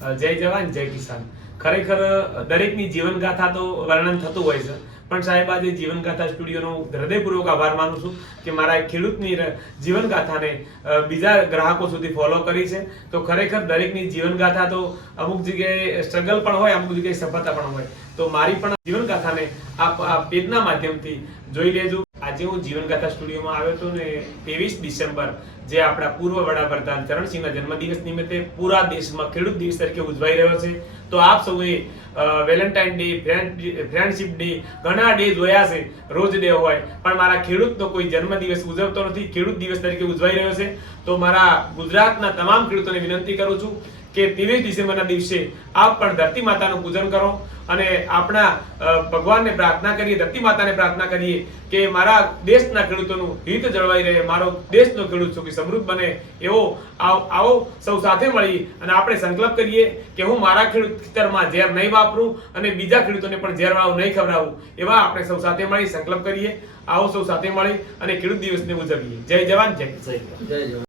જય જવાન જય કિસાન. ખરેખર દરેકની જીવનગાથા તો વર્ણન થતું હોય છે. પણ સાહેબ, આજે જીવનગાથા સ્ટુડિયોનો હૃદયપૂર્વક આભાર માનું છું કે મારા ખેડૂતની જીવનગાથાને બીજા ગ્રાહકો સુધી ફોલો કરી છે. તો ખરેખર દરેકની જીવનગાથા તો અમુક જગ્યાએ સ્ટ્રગલ પણ હોય, અમુક જગ્યાએ સફળતા પણ હોય. તો મારી પણ જીવનગાથાને આ પેજના માધ્યમથી જોઈ લેજો. આજે હું જીવનગાથા સ્ટુડિયોમાં આવ્યો હતો ને ત્રેવીસ ડિસેમ્બર, જે આપણા પૂર્વ વડાપ્રધાન ચરણસિંહના જન્મદિવસ નિમિત્તે પૂરા દેશમાં ખેડૂત દિવસ તરીકે ઉજવાઈ રહ્યો છે. તો આપ સૌએ વેલેન્ટાઇન ડે ફ્રેન્ડશિપ ડે, ઘણા ડે જોયા છે, રોજ ડે હોય. પણ મારા ખેડૂતનો કોઈ જન્મદિવસ ઉજવતો નથી, ખેડૂત દિવસ તરીકે ઉજવાઈ રહ્યો છે. તો મારા ગુજરાતના તમામ ખેડૂતોને વિનંતી કરું છું કે ત્રેવીસ ડિસેમ્બરના દિવસે આપ પણ ધરતી માતાનું પૂજન કરો. અને આપણા ભગવાનને પ્રાર્થના કરીએ ધરતી માતાને પ્રાર્થના કરીએ કે મારા દેશના ખેડૂતોનું હિત જળવાઈ રહે મારો દેશનો ખેડૂત સુખી સમૃદ્ધ બને એવો આવ- આવો સૌ સાથે મળી અને આપણે સંકલ્પ કરીએ કે હું મારા ખેડૂત ખેતરમાં ઝેર નહીં વાપરું અને બીજા ખેડૂતોને પણ ઝેર વાળું નહીં ખવડાવું એવા આપણે સૌ સાથે મળી સંકલ્પ કરીએ આવો સૌ સાથે મળી અને ખેડૂત દિવસને ઉજવીએ. જય જવાન જય જય જવાન.